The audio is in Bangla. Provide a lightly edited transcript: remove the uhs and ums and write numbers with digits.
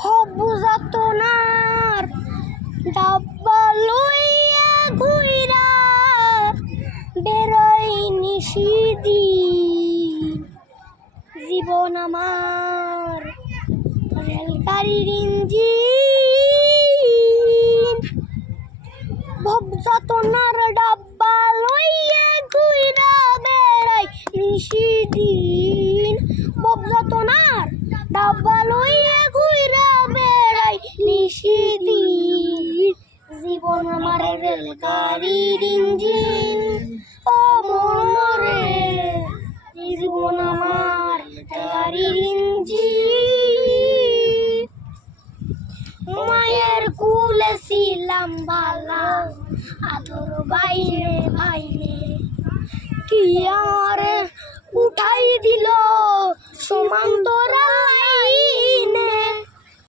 ভবযাতনার ডাব্বা লইয়া ঘুইরা বেরোই নিশিদিন। জীবন আমার রেলগাড়ির ইঞ্জিন, ভবযাতনার ডাব্বা লইয়া ঘুইরা বেড়াই নিশিদিন। ভবযাতনার ডাব্বা লইয়া ঘুইরা বেড়াই নিশিদিন। জীবন আমার রেলগাড়ির ইঞ্জিন, ও মরে জীবন আমার রেলগাড়ির ইঞ্জিন। মায়ের কুলে ছিলাম বালা, আদর বাইরে বাইরে কি আমার উঠাই দিল সমান্তরাল।